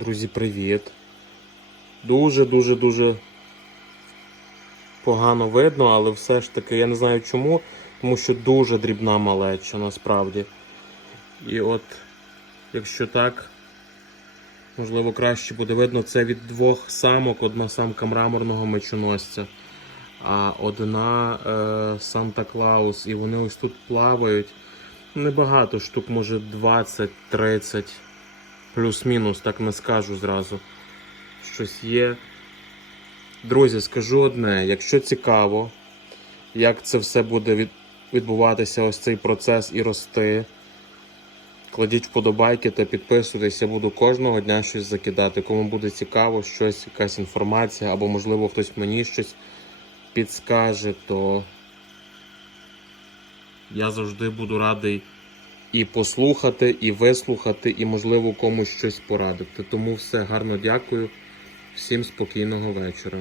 Друзі, привіт. Дуже-дуже дуже погано видно, але все ж таки я не знаю чому, тому що дуже дрібна малеча насправді. І от, якщо так, можливо, краще буде видно, це від двох самок, одна самка мраморного мечоносця, а одна е, Санта Клаус. І вони ось тут плавають. Небагато штук, може 20-30, плюс-мінус, так не скажу зразу. Щось є. Друзі, скажу одне: якщо цікаво, як це все буде відбуватися, ось цей процес і рости. Кладіть вподобайки та підписуйтесь, я буду кожного дня щось закидати. Кому буде цікаво, щось, якась інформація, або, можливо, хтось мені щось підскаже, то я завжди буду радий і послухати, і вислухати, і, можливо, комусь щось порадити. Тому все гарно дякую. Всім спокійного вечора.